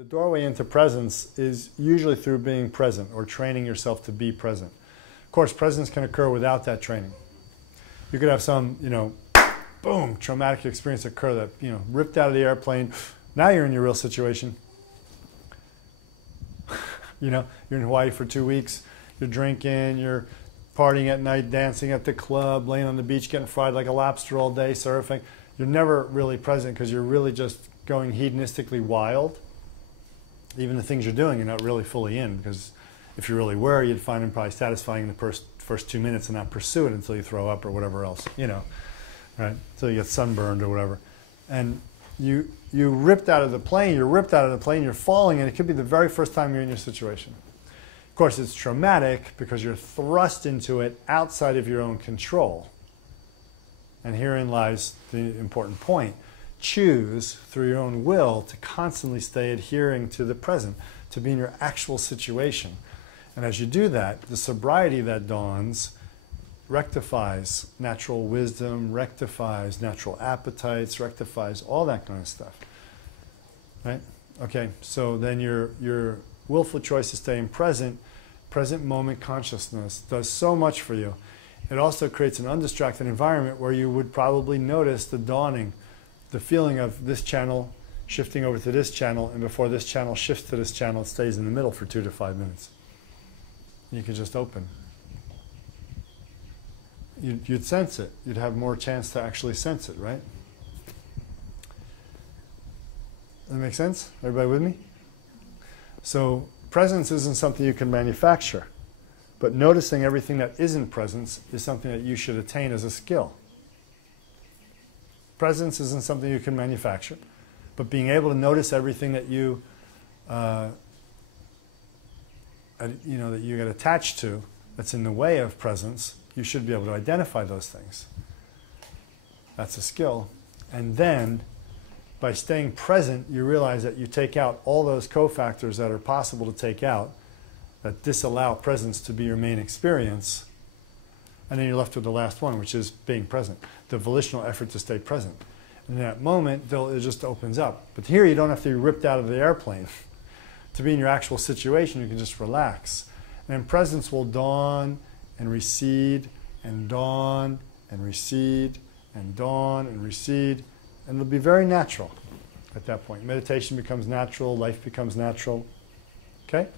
The doorway into presence is usually through being present or training yourself to be present. Of course, presence can occur without that training. You could have some, boom, traumatic experience occur that, ripped out of the airplane. Now you're in your real situation. You're in Hawaii for 2 weeks. You're drinking, you're partying at night, dancing at the club, laying on the beach, getting fried like a lobster all day, surfing. You're never really present because you're really just going hedonistically wild. Even the things you're doing, you're not really fully in, because if you really were, you'd find them probably satisfying in the first 2 minutes and not pursue it until you throw up or whatever else, right? Until you get sunburned or whatever. And you ripped out of the plane, you're falling, and it could be the very first time you're in your situation. Of course, it's traumatic because you're thrust into it outside of your own control. And herein lies the important point. Choose through your own will to constantly stay adhering to the present, to be in your actual situation. And as you do that, the sobriety that dawns rectifies natural wisdom, rectifies natural appetites, rectifies all that kind of stuff. Right? Okay, so then your willful choice to stay in present moment consciousness does so much for you. It also creates an undistracted environment where you would probably notice the dawning, the feeling of this channel shifting over to this channel, and before this channel shifts to this channel, it stays in the middle for 2 to 5 minutes. You could just open. You'd sense it. You'd have more chance to actually sense it, right? Does that make sense? Everybody with me? So presence isn't something you can manufacture, but noticing everything that isn't presence is something that you should attain as a skill. Presence isn't something you can manufacture, but being able to notice everything that that you get attached to that's in the way of presence, you should be able to identify those things. That's a skill. And then, by staying present, you realize that you take out all those cofactors that are possible to take out, that disallow presence to be your main experience, and then you're left with the last one, which is being present, the volitional effort to stay present. And in that moment, it just opens up. But here you don't have to be ripped out of the airplane. To be in your actual situation, you can just relax. And then presence will dawn and recede, and dawn and recede, and dawn and recede. And it'll be very natural at that point. Meditation becomes natural, life becomes natural. Okay?